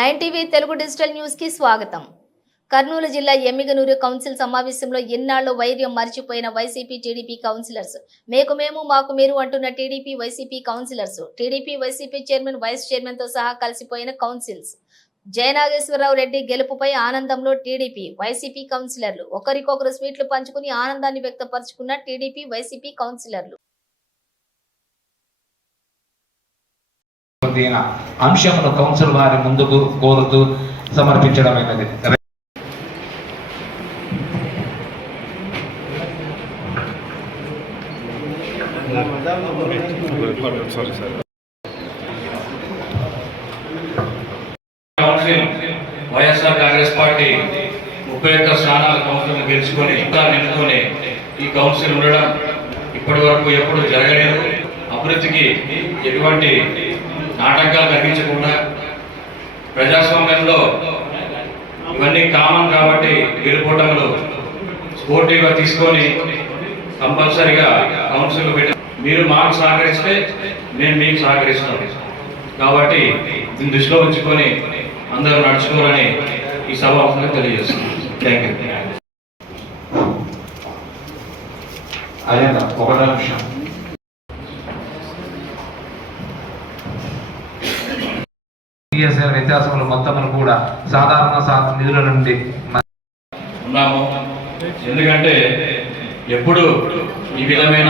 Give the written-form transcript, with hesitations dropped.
9TV Telugu digital news కి స్వాగతం. కర్నూలు జిల్లా ఎమ్మిగనూరు కౌన్సిల్ సమావేశంలో ఎన్నాళ్ళు వైర్యం మర్చిపోయిన వైసీపీ టీడీపీ కౌన్సిలర్స్ మేకు మేము మాకు మీరు అంటున్న TDP YCP councillors TDP YCP chairman vice chairman తో సహా కలిసిపోయిన కౌన్సిల్స్ జయనాగేశ్వరరావు రెడ్డి గెలుపుపై ఆనందంలో టీడీపీ వైసీపీ కౌన్సిలర్లు ఒకరికొకరు స్వీట్లు పంచుకుని ఆనందాన్ని వ్యక్తపరుచుకున్న టీడీపీ వైసీపీ కౌన్సిలర్లు. అంశమును కౌన్సిల్ వారి ముందుకు కోరుతూ సమర్పించడమైనది. కౌన్సిల్ వైఎస్ఆర్ కాంగ్రెస్ పార్టీ 31 స్థానాల కౌన్సిల్ గెలుచుకొని నింపుకొని ఈ కౌన్సిల్ ఉండడం ఇప్పటి వరకు ఎప్పుడు జరగలేదు. అభివృద్ధికి ఎటువంటి నాటకాలు కనిపించకుండా ప్రజాస్వామ్యంలో ఇవన్నీ కామన్ కాబట్టి గెలుపోవటంలో స్పోర్టివ్గా తీసుకొని కంపల్సరిగా కౌన్సిల్ పెట్టి మీరు మాకు సహకరిస్తే మేము మీకు సహకరిస్తాం కాబట్టి దీన్ని దృష్టిలో ఉంచుకొని అందరూ నడుచుకోవాలని ఈ సభ తెలియజేస్తున్నాం. Thank you. ఒక నిమిషం. వ్యత్యాసములు మొత్తములు కూడా సాధారణ నిధుల నుండి ఉన్నాము. ఎందుకంటే ఎప్పుడు ఈ విధమైన